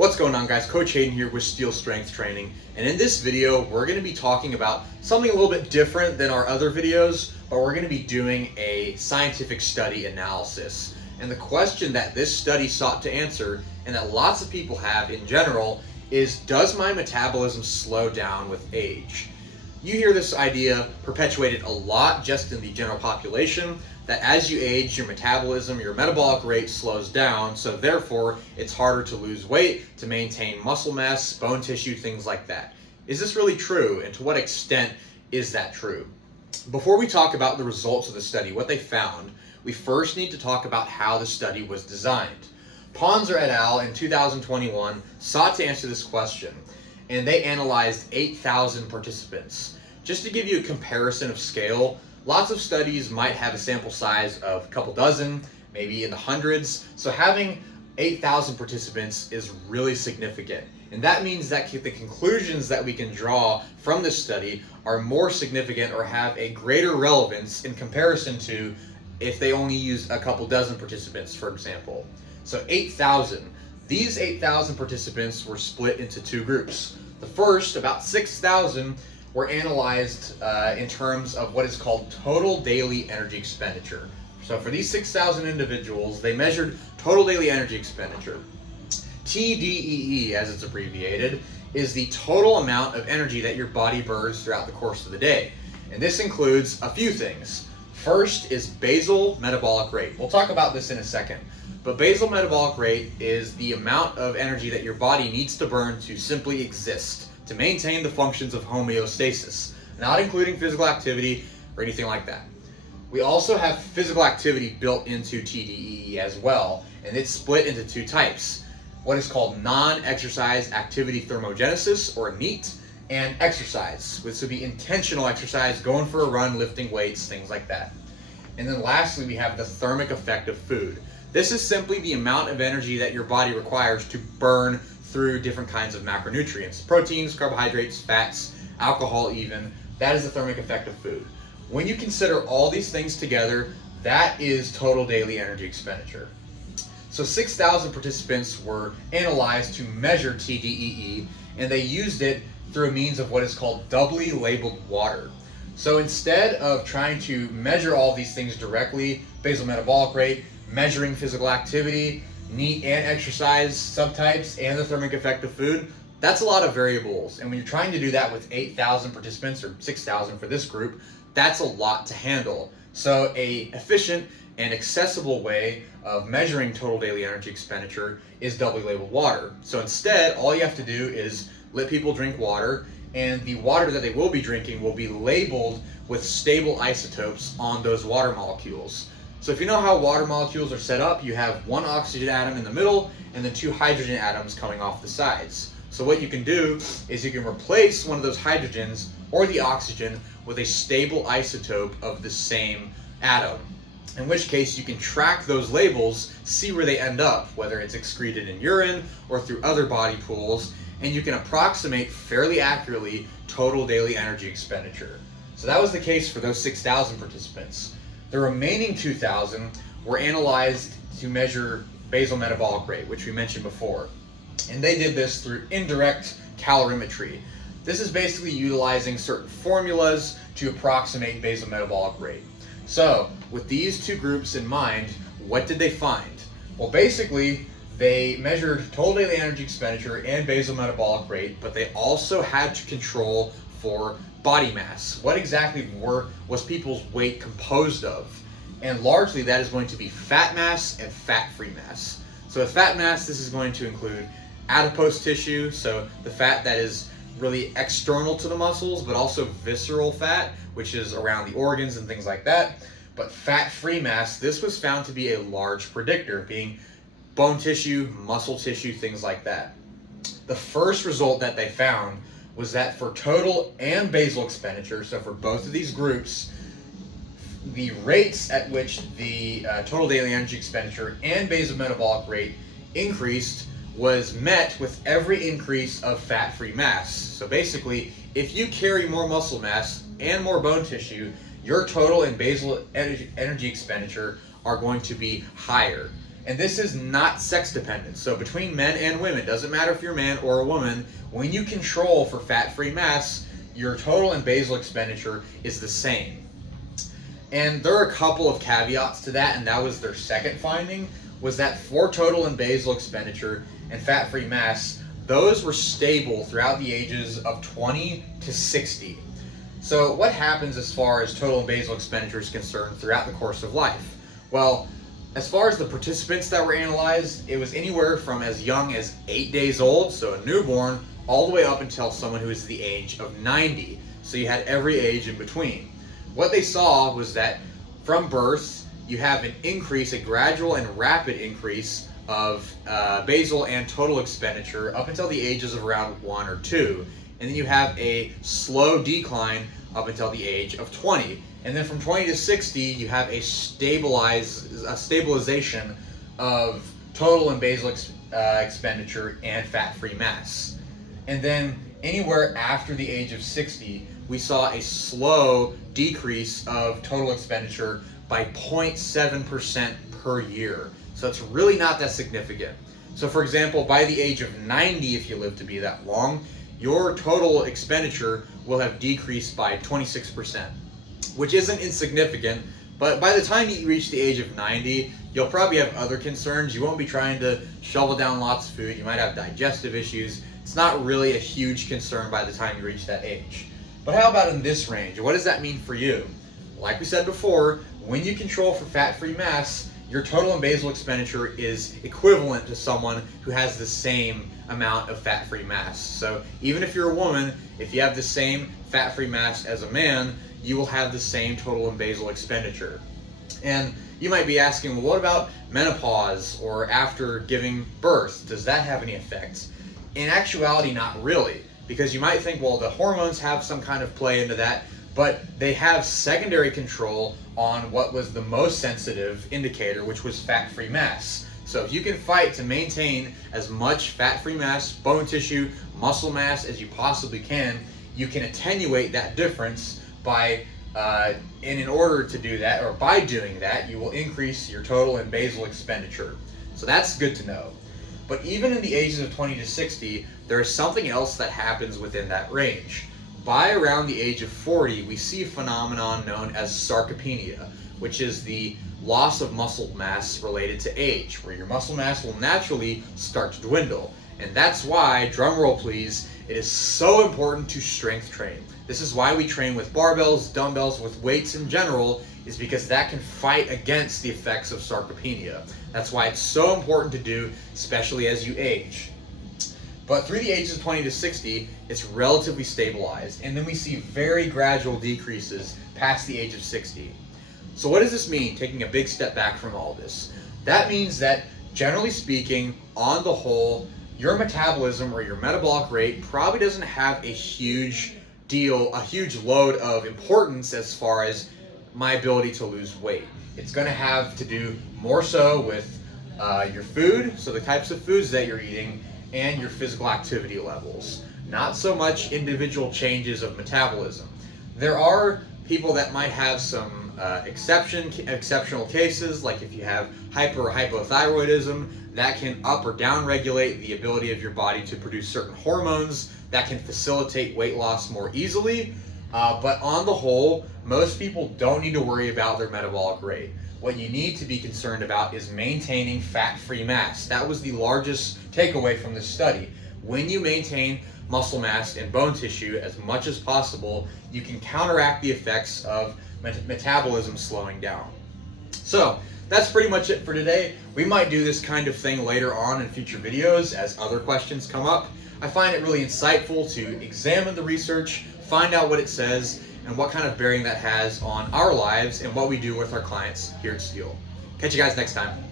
What's going on, guys? Coach Hayden here with Steel Strength Training, and in this video we're going to be talking about something a little bit different than our other videos, but we're going to be doing a scientific study analysis. And the question that this study sought to answer, and that lots of people have in general, is does my metabolism slow down with age? You hear this idea perpetuated a lot just in the general population, that as you age, your metabolism, your metabolic rate slows down, so therefore it's harder to lose weight, to maintain muscle mass, bone tissue, things like that. Is this really true, and to what extent is that true? Before we talk about the results of the study, what they found, we first need to talk about how the study was designed. Ponzer et al. In 2021 sought to answer this question, and they analyzed 8,000 participants. Just to give you a comparison of scale, lots of studies might have a sample size of a couple dozen, maybe in the hundreds, so having 8,000 participants is really significant. And that means that the conclusions that we can draw from this study are more significant or have a greater relevance in comparison to if they only used a couple dozen participants, for example. So 8,000. These 8,000 participants were split into two groups. The first, about 6,000, were analyzed in terms of what is called total daily energy expenditure. So for these 6,000 individuals, they measured total daily energy expenditure. TDEE, as it's abbreviated, is the total amount of energy that your body burns throughout the course of the day. And this includes a few things. First is basal metabolic rate. We'll talk about this in a second. But basal metabolic rate is the amount of energy that your body needs to burn to simply exist, to maintain the functions of homeostasis, not including physical activity or anything like that. We also have physical activity built into TDEE as well, and it's split into two types. What is called non-exercise activity thermogenesis, or NEAT, and exercise, which would be intentional exercise, going for a run, lifting weights, things like that. And then lastly, we have the thermic effect of food. This is simply the amount of energy that your body requires to burn through different kinds of macronutrients. Proteins, carbohydrates, fats, alcohol even. That is the thermic effect of food. When you consider all these things together, that is total daily energy expenditure. So 6,000 participants were analyzed to measure TDEE, and they used it through a means of what is called doubly labeled water. So instead of trying to measure all these things directly, basal metabolic rate, measuring physical activity, NEAT and exercise subtypes, and the thermic effect of food, that's a lot of variables. And when you're trying to do that with 8,000 participants, or 6,000 for this group, that's a lot to handle. So a efficient and accessible way of measuring total daily energy expenditure is doubly labeled water. So instead, all you have to do is let people drink water, and the water that they will be drinking will be labeled with stable isotopes on those water molecules. So if you know how water molecules are set up, you have one oxygen atom in the middle and then two hydrogen atoms coming off the sides. So what you can do is you can replace one of those hydrogens or the oxygen with a stable isotope of the same atom. In which case you can track those labels, see where they end up, whether it's excreted in urine or through other body pools, and you can approximate fairly accurately total daily energy expenditure. So that was the case for those 6,000 participants. The remaining 2,000 were analyzed to measure basal metabolic rate, which we mentioned before. And they did this through indirect calorimetry. This is basically utilizing certain formulas to approximate basal metabolic rate. So, with these two groups in mind, what did they find? Well, basically, they measured total daily energy expenditure and basal metabolic rate, but they also had to control for body mass. What exactly was people's weight composed of? And largely that is going to be fat mass and fat-free mass. So with fat mass, this is going to include adipose tissue, so the fat that is really external to the muscles, but also visceral fat, which is around the organs and things like that. But fat-free mass, this was found to be a large predictor, being bone tissue, muscle tissue, things like that. The first result that they found was that for total and basal expenditure, so for both of these groups, the rates at which the total daily energy expenditure and basal metabolic rate increased was met with every increase of fat-free mass. So basically, if you carry more muscle mass and more bone tissue, your total and basal energy expenditure are going to be higher. And this is not sex dependent. So between men and women, doesn't matter if you're a man or a woman, when you control for fat-free mass, your total and basal expenditure is the same. And there are a couple of caveats to that, and that was their second finding, was that for total and basal expenditure and fat-free mass, those were stable throughout the ages of 20 to 60. So what happens as far as total and basal expenditure is concerned throughout the course of life? Well, as far as the participants that were analyzed, it was anywhere from as young as 8 days old, so a newborn, all the way up until someone who is the age of 90. So you had every age in between. What they saw was that from birth, you have an increase, a gradual and rapid increase of basal and total expenditure up until the ages of around 1 or 2. And then you have a slow decline up until the age of 20. And then from 20 to 60, you have a stabilization of total and basal expenditure and fat-free mass. And then anywhere after the age of 60, we saw a slow decrease of total expenditure by 0.7% per year. So it's really not that significant. So for example, by the age of 90, if you live to be that long, your total expenditure will have decreased by 26%, which isn't insignificant, but by the time you reach the age of 90, you'll probably have other concerns. You won't be trying to shovel down lots of food. You might have digestive issues. It's not really a huge concern by the time you reach that age. But how about in this range? What does that mean for you? Like we said before, when you control for fat-free mass, your total and basal expenditure is equivalent to someone who has the same amount of fat-free mass. So even if you're a woman, if you have the same fat-free mass as a man, you will have the same total and basal expenditure. And you might be asking, well, what about menopause or after giving birth? Does that have any effects? In actuality, not really, because you might think, well, the hormones have some kind of play into that, but they have secondary control on what was the most sensitive indicator, which was fat-free mass. So if you can fight to maintain as much fat-free mass, bone tissue, muscle mass as you possibly can, you can attenuate that difference by, and in order to do that, or by doing that, you will increase your total and basal expenditure. So that's good to know. But even in the ages of 20 to 60, there is something else that happens within that range. By around the age of 40, we see a phenomenon known as sarcopenia, which is the loss of muscle mass related to age, where your muscle mass will naturally start to dwindle. And that's why, drumroll please, it is so important to strength train. This is why we train with barbells, dumbbells, with weights in general, is because that can fight against the effects of sarcopenia. That's why it's so important to do, especially as you age. But through the ages of 20 to 60, it's relatively stabilized, and then we see very gradual decreases past the age of 60. So what does this mean, taking a big step back from all this? That means that, generally speaking, on the whole, your metabolism or your metabolic rate probably doesn't have a huge load of importance as far as my ability to lose weight. It's going to have to do more so with your food, so the types of foods that you're eating, and your physical activity levels. Not so much individual changes of metabolism. There are people that might have some exceptional cases, like if you have hyper or hypothyroidism, that can up or down regulate the ability of your body to produce certain hormones that can facilitate weight loss more easily. But on the whole, most people don't need to worry about their metabolic rate. What you need to be concerned about is maintaining fat-free mass. That was the largest takeaway from this study. When you maintain muscle mass and bone tissue as much as possible, you can counteract the effects of metabolism slowing down. So that's pretty much it for today. We might do this kind of thing later on in future videos as other questions come up. I find it really insightful to examine the research, find out what it says, and what kind of bearing that has on our lives and what we do with our clients here at Steel. Catch you guys next time.